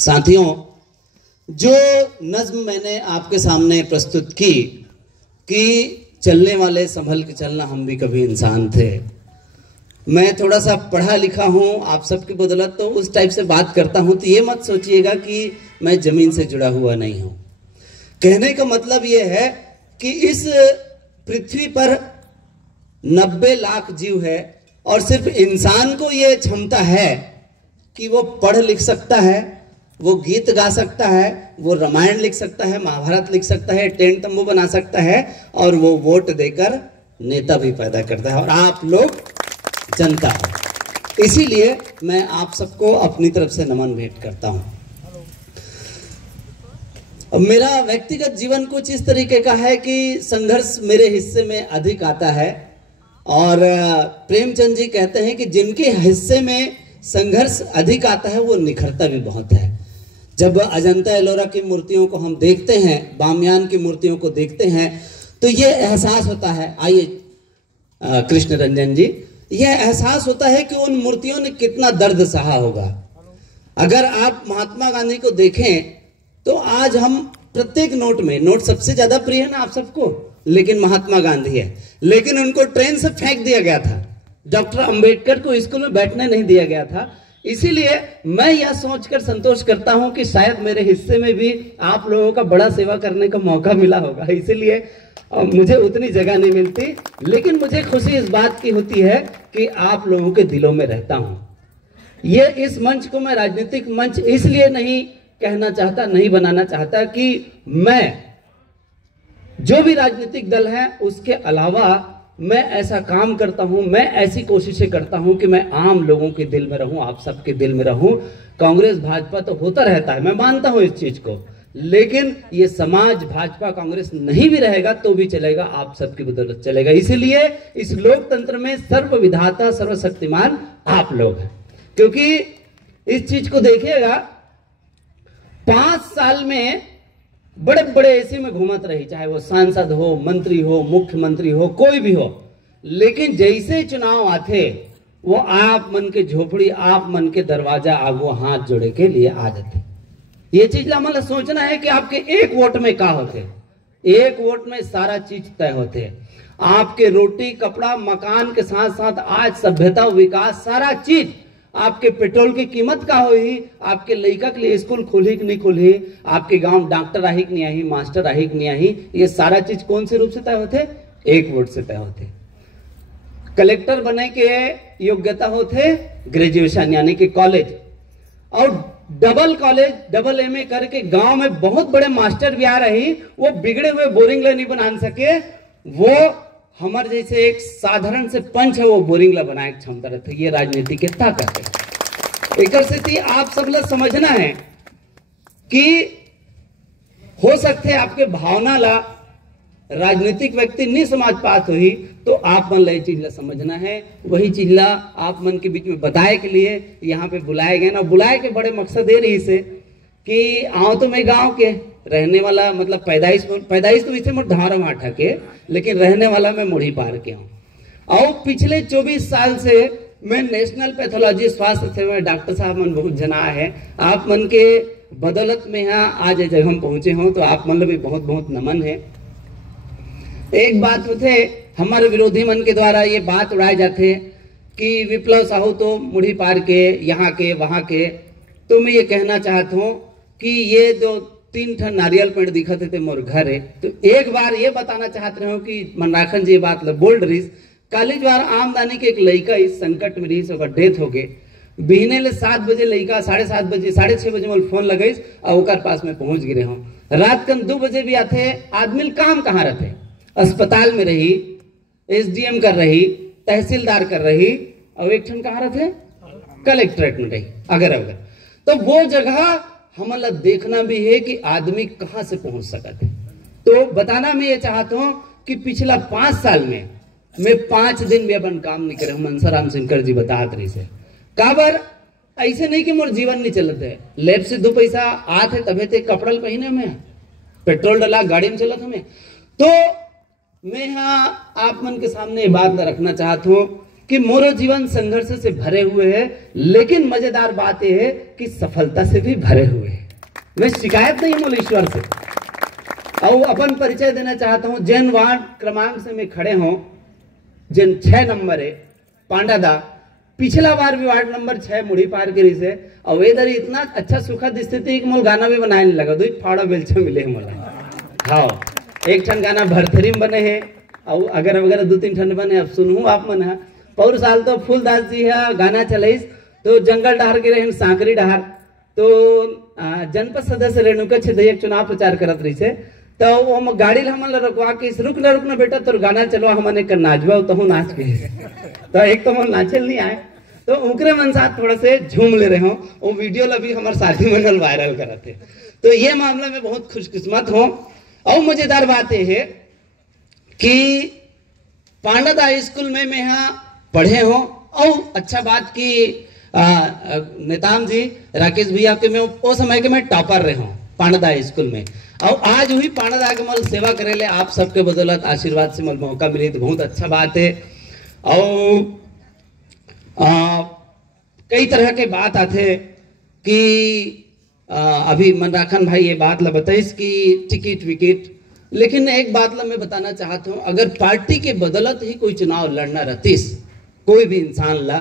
साथियों, जो नज्म मैंने आपके सामने प्रस्तुत की कि चलने वाले संभल के चलना, हम भी कभी इंसान थे। मैं थोड़ा सा पढ़ा लिखा हूँ, आप सबकी बदौलत तो उस टाइप से बात करता हूँ, तो ये मत सोचिएगा कि मैं ज़मीन से जुड़ा हुआ नहीं हूँ। कहने का मतलब ये है कि इस पृथ्वी पर 90 लाख जीव है और सिर्फ इंसान को ये क्षमता है कि वो पढ़ लिख सकता है, वो गीत गा सकता है, वो रामायण लिख सकता है, महाभारत लिख सकता है, टेंट तंबू बना सकता है और वो वोट देकर नेता भी पैदा करता है और आप लोग जनता हो। इसीलिए मैं आप सबको अपनी तरफ से नमन भेंट करता हूं। मेरा व्यक्तिगत जीवन कुछ इस तरीके का है कि संघर्ष मेरे हिस्से में अधिक आता है और प्रेमचंद जी कहते हैं कि जिनके हिस्से में संघर्ष अधिक आता है वो निखरता भी बहुत है। जब अजंता एलोरा की मूर्तियों को हम देखते हैं, बामियान की मूर्तियों को देखते हैं, तो ये एहसास होता है, आइए कृष्ण रंजन जी, यह एहसास होता है कि उन मूर्तियों ने कितना दर्द सहा होगा। अगर आप महात्मा गांधी को देखें तो आज हम प्रत्येक नोट सबसे ज्यादा प्रिय है ना आप सबको, लेकिन महात्मा गांधी है। लेकिन उनको ट्रेन से फेंक दिया गया था, डॉक्टर अंबेडकर को स्कूल में बैठने नहीं दिया गया था। इसीलिए मैं यह सोचकर संतोष करता हूं कि शायद मेरे हिस्से में भी आप लोगों का बड़ा सेवा करने का मौका मिला होगा। इसीलिए मुझे उतनी जगह नहीं मिलती, लेकिन मुझे खुशी इस बात की होती है कि आप लोगों के दिलों में रहता हूं। ये इस मंच को मैं राजनीतिक मंच इसलिए नहीं कहना चाहता, नहीं बनाना चाहता कि मैं जो भी राजनीतिक दल है उसके अलावा मैं ऐसा काम करता हूं, मैं ऐसी कोशिशें करता हूं कि मैं आम लोगों के दिल में रहूं, आप सबके दिल में रहूं। कांग्रेस भाजपा तो होता रहता है, मैं मानता हूं इस चीज को, लेकिन ये समाज भाजपा कांग्रेस नहीं भी रहेगा तो भी चलेगा, आप सबकी बदौलत चलेगा। इसीलिए इस लोकतंत्र में सर्वविधाता सर्वशक्तिमान आप लोग हैं। क्योंकि इस चीज को देखिएगा, 5 साल में बड़े बड़े एसी में घूमत रही, चाहे वो सांसद हो, मंत्री हो, मुख्यमंत्री हो, कोई भी हो, लेकिन जैसे चुनाव आते वो आप मन के झोपड़ी, आप मन के दरवाजा आगो हाथ जोड़े के लिए आ जाते। ये चीज मतलब सोचना है कि आपके एक वोट में क्या होते, एक वोट में सारा चीज तय होते। आपके रोटी कपड़ा मकान के साथ साथ आज सभ्यता विकास सारा चीज, आपके पेट्रोल की कीमत का हुई, आपके लड़का के लिए स्कूल खुली कि नहीं खुली, आपके गांव डॉक्टर आई कि नहीं आई, मास्टर आई कि नहीं आई, ये सारा चीज कौन से रूप से तय होते, एक वोट से तय होते। कलेक्टर बने के योग्यता होते ग्रेजुएशन यानी कि कॉलेज, और डबल कॉलेज डबल एमए करके गांव में बहुत बड़े मास्टर भी आ रही, वो बिगड़े हुए बोरिंग नहीं बना सके, वो हमारे जैसे एक साधारण से पंच है वो बोरिंग ला बनाए क्षमता रहती। ये राजनीति के ताकत है। एक स्थिति आप सब लोग समझना है कि हो सकते है आपके भावना ला राजनीतिक व्यक्ति नहीं समाज पास हुई, तो आप मन ला ये चीज ला समझना है। वही चीज ला आप मन के बीच में बताए के लिए यहाँ पे बुलाए गए ना। बुलाए के बड़े मकसद ये रही से कि आओ तो मैं गाँव के रहने वाला, मतलब पैदाइश तो इसे मोट धारा माठा के, लेकिन रहने वाला मैं मुड़ी पार के हूँ। और पिछले 24 साल से मैं नेशनल पैथोलॉजी स्वास्थ्य सेवा में डॉक्टर साहब मन बहुत जना है, आप मन के बदौलत में यहाँ आज जगह हम पहुंचे हों, तो आप मन भी बहुत बहुत नमन है। एक बात होते हमारे विरोधी मन के द्वारा ये बात उड़ाए जाते कि विप्लव साहू तो मुड़ी पार के, यहाँ के वहां के, तो मैं ये कहना चाहता हूँ कि ये जो 3 ठन नारियल पेड़ दिखते थे मोर घर है, तो एक बार ये बताना चाहते रहो कि मनराखन जी बात बोल्ड रही। कॉलेज बार आमदानी के एक लड़का इस संकट में रही, डेथ हो गए। बिहने ले 7 बजे लड़का 7:30 बजे 6:30 बजे मोल फोन लगे और ओकर पास में पहुंच गिरे हूँ। रात कन 2 बजे भी आते, आदमी काम कहाँ रहते, अस्पताल में रही, SDM कर रही, तहसीलदार कर रही, और एक ठन कहाँ रहते, कलेक्ट्रेट में रही। अगर तो वो जगह हमारा देखना भी है कि आदमी कहां से पहुंच सकते। तो बताना मैं ये चाहता हूं कि पिछला 5 साल में मैं 5 दिन भी अपन काम नहीं करे। मनसाराम सिंकर जी बताते रही से काबर ऐसे नहीं कि मोर जीवन नहीं चलते, लेब से 2 पैसा आते तबे ते कपड़ल पहने में, पेट्रोल डला गाड़ी में चलत हमें। तो मैं यहाँ आप मन के सामने ये बात रखना चाहता हूं कि मोरो जीवन संघर्ष से भरे हुए है, लेकिन मजेदार बात यह है कि सफलता से भी भरे हुए हैं। मैं शिकायत नहीं मोल ईश्वर से। और अपन परिचय देना चाहता हूं। जैन वार्ड क्रमांक से मैं खड़े हूं, जिन 6 नंबर है पांडादा। पिछला बार भी वार्ड नंबर 6 मुड़ी पार करी से, और वेदर इतना अच्छा सुखद स्थिति कि मोल गाना भी बनाए नहीं लगा। 2 फाड़ा बेलचा मिले मोला। हाँ, एक ठन गाना भरथरी में बने हैं, और अगर वगैरह 2-3 ठन बने। अब सुनूं आप मन है पौर साल तो फूलदास जी है गाना चलाइस, तो जंगल डहार के रहे सांकरी डहार, तो जनपद सदस्य रेणुका छिदैया चुनाव प्रचार करत रही से, तो वो गाड़ी हमन रखवा के रुकना बेटा तोर गाना चलवा हमने कर नाचबा तो नाच के। तो एक तो मन नाचल नहीं आए, तो उनके मन साथ थोड़ा से झूम ले रहे हो। वो वीडियो अभी हमारे साथी मंडल वायरल कर थे। तो ये मामला में बहुत खुशकिस्मत हूँ। और मजेदार बात यह है कि पांडादा स्कूल में मैं यहाँ पढ़े हो। और अच्छा बात की नेताम जी राकेश भैया के मैं वो समय के मैं टॉपर रहे हूँ पांडादा स्कूल में। और आज हुई पांडादा के मल सेवा करे ले आप सबके बदौलत आशीर्वाद से मल मौका मिली, तो बहुत अच्छा बात है। और कई तरह के बात आते कि अभी मनराखन भाई ये बात ला बताइस कि टिकट विकेट, लेकिन एक बात ला मैं बताना चाहता हूँ, अगर पार्टी के बदौलत ही कोई चुनाव लड़ना रहतीस कोई भी इंसान ला,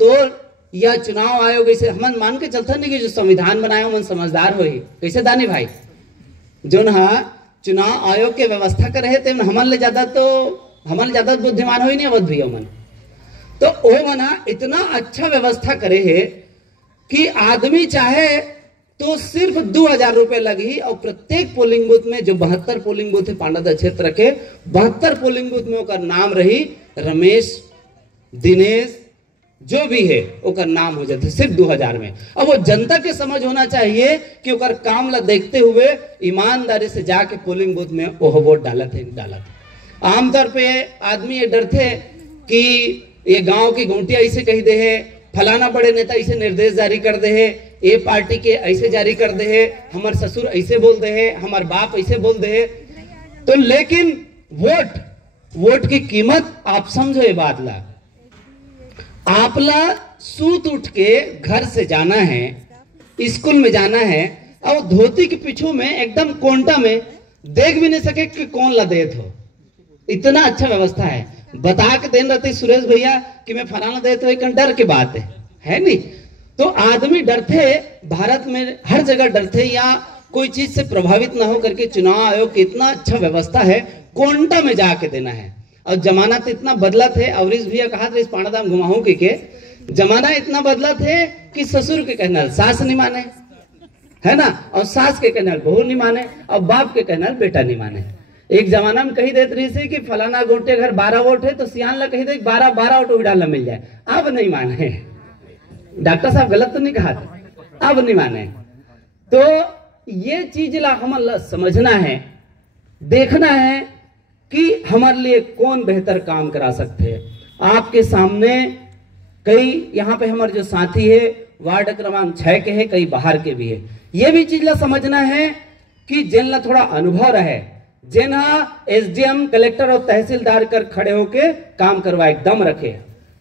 तो यह चुनाव आयोग ऐसे हम मान के चलता नहीं कि जो संविधान बनाया मन समझदार हो ही कैसे दानी भाई जो ना चुनाव आयोग के व्यवस्था कर रहे थे हमन ले ज्यादा बुद्धिमान हो ही नहीं अवध भैया मन। तो वो मना इतना अच्छा व्यवस्था करे है कि आदमी चाहे तो सिर्फ 2000 रुपए लगी, और प्रत्येक पोलिंग बूथ में जो 72 पोलिंग बूथ है पांडादा क्षेत्र के 72 पोलिंग बूथ में ओकर नाम रही रमेश दिनेश जो भी है ओकर नाम हो जाते सिर्फ 2000 में। अब वो जनता के समझ होना चाहिए कि ओकर काम ला देखते हुए ईमानदारी से जाके पोलिंग बूथ में वो वोट डालत है। आमतौर पे आदमी ये डरते कि ये गांव की गोंटिया ऐसे कही दे है, फलाना बड़े नेता ऐसे निर्देश जारी कर दे है, ये पार्टी के ऐसे जारी कर दे है, हमार ससुर ऐसे बोल दे है, हमार बाप ऐसे बोल दे है। तो लेकिन वोट की कीमत आप समझो ये बात ला। आपला सूत उठ के घर से जाना है, स्कूल में जाना है, और धोती के पीछू में एकदम कोंटा में देख भी नहीं सके कि कौन ला देत हो। इतना अच्छा व्यवस्था है। बता के देन रहते सुरेश भैया कि मैं फलाना देते हो, एक डर की बात है नहीं। तो आदमी डरते, भारत में हर जगह डरते या कोई चीज से प्रभावित ना हो करके चुनाव आयोग की इतना अच्छा व्यवस्था है, कोंटा में जाके देना है। और जमाना तो इतना बदला थे, अवरीश भैया कहा था इस पांडादाम घुमाऊ के जमाना इतना बदला थे कि ससुर के कहना सास नहीं माने है ना, और सास के कहना बहू नहीं माने, और बाप के कहना बेटा नहीं माने। एक जमाना में कही देते रही से कि फलाना गोटे घर 12 वोट है तो सियान ला कही दे 12 वोट डालना मिल जाए। अब नहीं माने, डॉक्टर साहब गलत तो नहीं कहा था, अब नहीं माने। तो ये चीज ला हम समझना है, देखना है कि हमारे लिए कौन बेहतर काम करा सकते हैं। आपके सामने कई यहाँ पे हमारे जो साथी है वार्ड क्रमांक 6 के हैं, कई बाहर के भी है। ये भी चीज ला समझना है कि जिन ला थोड़ा अनुभव रहे, जिन एसडीएम कलेक्टर और तहसीलदार कर खड़े होके काम करवा एकदम रखे।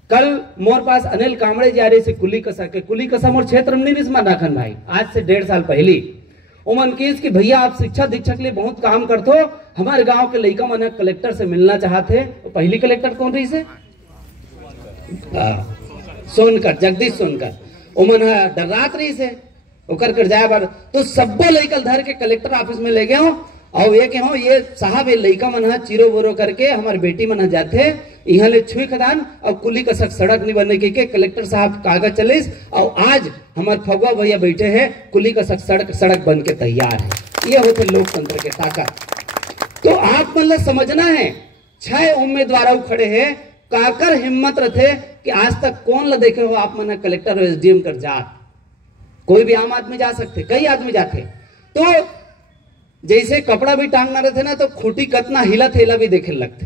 कल मोर पास अनिल कामड़े जा रहे से कुली कसा मोर क्षेत्र में नहीं राखन भाई, आज से 1.5 साल पहली उमन की कि भैया आप शिक्षा दीक्षक लिए बहुत काम करते हो, हमारे गांव के लड़का मन कलेक्टर से मिलना चाहते। पहली कलेक्टर कौन रही से सोनकर, जगदीश सोनकर। उमन डरात रही से ओकर कर जाए बार, तो सबो लड़का धर के कलेक्टर ऑफिस में ले गए हो, और ये कहो ये साहब ये लड़का मन चिरो बोरो करके हमारे बेटी मन जाते यहाँ ले छुई खदान और कुली का सड़क नहीं बनने के कलेक्टर साहब कागज चलिस, और आज हमारे फगवा भैया बैठे हैं कुली का सड़क बन के तैयार है। ये होते लोकतंत्र के ताकत। तो आप मतलब समझना है 6 उम्मीदवार खड़े हैं, काकर हिम्मत रखे कि आज तक कौन ला देखे हो आप मन कलेक्टर और एसडीएम कर जात, कोई भी आम आदमी जा सकते, कई आदमी जाते। तो जैसे कपड़ा भी टांगना रहते ना तो खूटी कतना हिला थेला भी देखे लगते।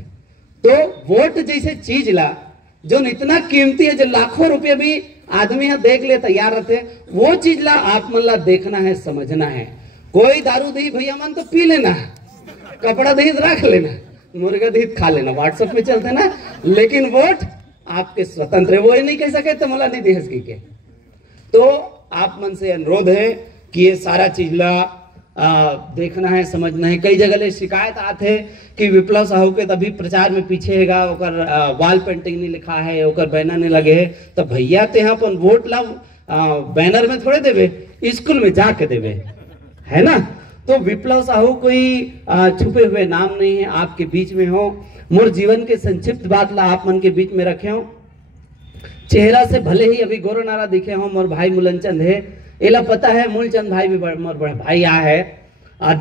तो वोट जैसे चीज ला जो इतना कीमती है, जो लाखों रुपये भी आदमी यहाँ देख ले तैयार रहते, वो चीज ला आप मन ला देखना है, समझना है। कोई दारू दी भैया मन तो पी लेना, कपड़ा दी रख लेना, मुर्गा दी खा लेना, व्हाट्सएप में चलते ना, लेकिन वोट आपके स्वतंत्र है, वो नहीं कह सके तो मला नहीं दे के। तो आप मन से अनुरोध है कि ये सारा चीज ला देखना है, समझना है। कई जगह ले शिकायत आते कि विप्लव साहू के तभी प्रचार में पीछे हैगा, ओकर वॉल पेंटिंग नहीं लिखा है, ओकर बैनर नहीं लगे है। तो भैया ते यहाँ पर वोट ला बैनर में थोड़े देवे, स्कूल में जाके देवे, है ना। तो विप्लव साहू कोई छुपे हुए नाम नहीं है, आपके बीच में हो। मोर जीवन के संक्षिप्त बात ला आप मन के बीच में रखे हो। चेहरा से भले ही अभी गोरो नारा दिखे हो, मोर भाई मूलचंद है, एला पता है मूलचंद भाई भी मोर बड़े भाई आ है।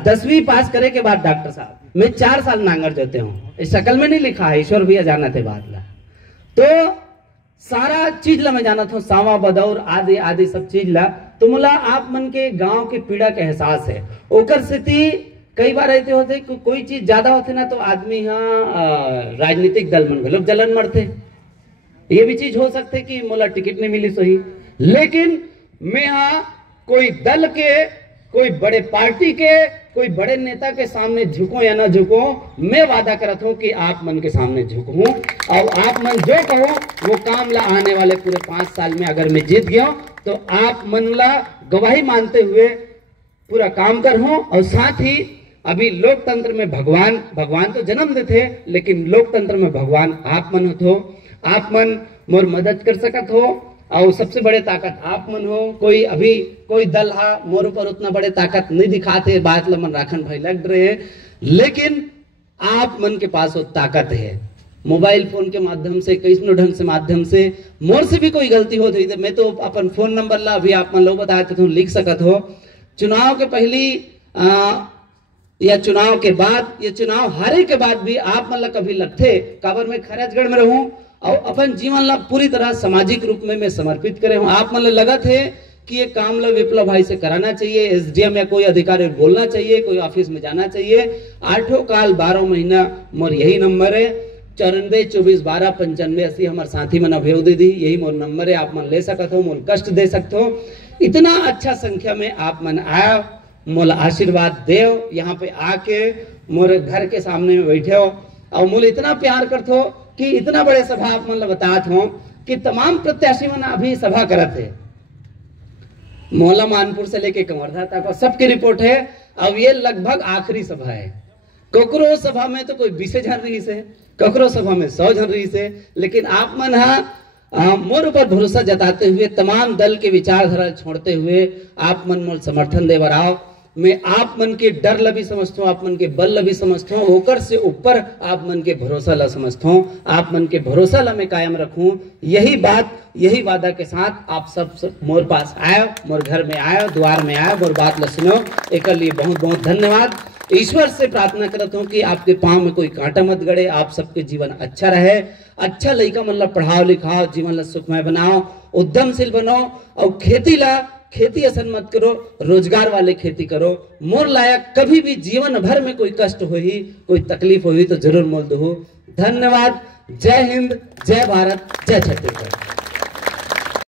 10वीं पास करे के बाद डॉक्टर साहब मैं 4 साल नांगर जोते हूँ, इस शक्ल में नहीं लिखा है, ईश्वर भैया जाना थे बात ला। तो सारा चीज ला मैं जाना था, सावा बदौर आदि आदि सब चीज ला। तो मुला आप मन के गांव के पीड़ा के एहसास है। ओकर स्थिति कई बार ऐसे होते कोई चीज ज्यादा होते ना तो आदमी यहाँ राजनीतिक दल मन लोग जलन मरते, ये भी चीज हो सकते कि मोला टिकट नहीं मिली सही। लेकिन मैं यहाँ कोई दल के, कोई बड़े पार्टी के, कोई बड़े नेता के सामने झुको या ना झुको, मैं वादा करता हूं कि आप मन के सामने झुकूं और आप मन जो कहो वो काम ला आने वाले पूरे 5 साल में अगर मैं जीत गया तो आप मन ला गवाही मानते हुए पूरा काम कर हूं। और साथ ही अभी लोकतंत्र में भगवान तो जन्म देते, लेकिन लोकतंत्र में भगवान आप मन हो। आप मन मोर मदद कर सकत हो और सबसे बड़े ताकत आप मन हो। कोई दल हा मोर ऊपर उतना बड़े ताकत नहीं दिखाते, बात ल मन राखन भाई लग रहे हैं, लेकिन आप मन के पास वो ताकत है। मोबाइल फोन के माध्यम से, कैसनो ढंग से माध्यम से मोर से भी कोई गलती हो तो मैं तो अपन फोन नंबर ला अभी आप मन लोग बताए तो लिख सकत हो। चुनाव के पहली या चुनाव के बाद या चुनाव हारे के बाद भी आप मन ला कभी लगते काबर में खराजगढ़ में रहूं और अपन जीवन ला पूरी तरह सामाजिक रूप में मैं समर्पित करे हूं। आप मन ला लगा थे कि ये काम ला विप्लव भाई से कराना चाहिए, एसडीएम या कोई अधिकारी बोलना चाहिए, कोई ऑफिस में जाना चाहिए। 8 काल 12 महीना मोर यही नंबर है 94 24 12 95 80। हमारे साथी मन अभेव दीदी यही मोर नंबर है, आप मन ले सकत हो, मोल कष्ट दे सकते हो। इतना अच्छा संख्या में आप मन आया, मोल आशीर्वाद देव, यहाँ पे आके मोर घर के सामने में बैठे हो और मोल इतना प्यार करते हो कि इतना बड़े सभा आप मन बतात हो कि तमाम प्रत्याशी मन अभी सभा करत है। मोहल्ला मानपुर से लेके कंवरधा तक सबकी रिपोर्ट है। अब ये लगभग आखिरी सभा है। ककरो सभा में तो कोई 20 जन रही से, ककरो सभा में 100 जन रही से, लेकिन आप मन मोर ऊपर भरोसा जताते हुए, तमाम दल के विचारधारा छोड़ते हुए आप मन मोल समर्थन दे बराव। मैं आप मन के डर ला भी समझता हूँ, आप मन के बल ला भी समझता हूँ, होकर से ऊपर आप मन के भरोसा ला समझता हूँ। आप मन के भरोसा ला मैं कायम रखूं, यही बात, यही वादा के साथ आप सब मोर पास आयो, मोर घर में आयो, द्वार में आयो, मोर बात ला सुनो, एक लिए बहुत बहुत धन्यवाद। ईश्वर से प्रार्थना करता हूँ कि आपके पाँव में कोई कांटा मत गड़े, आप सबके जीवन अच्छा रहे, अच्छा लड़का मन ला पढ़ाओ लिखाओ, जीवन ला सुखमय बनाओ, उद्यमशील बनो और खेती असन मत करो, रोजगार वाले खेती करो। मोर लायक कभी भी जीवन भर में कोई कष्ट होही, कोई तकलीफ होही तो जरूर मोल दो। धन्यवाद। जय हिंद, जय भारत, जय छत्तीसगढ़।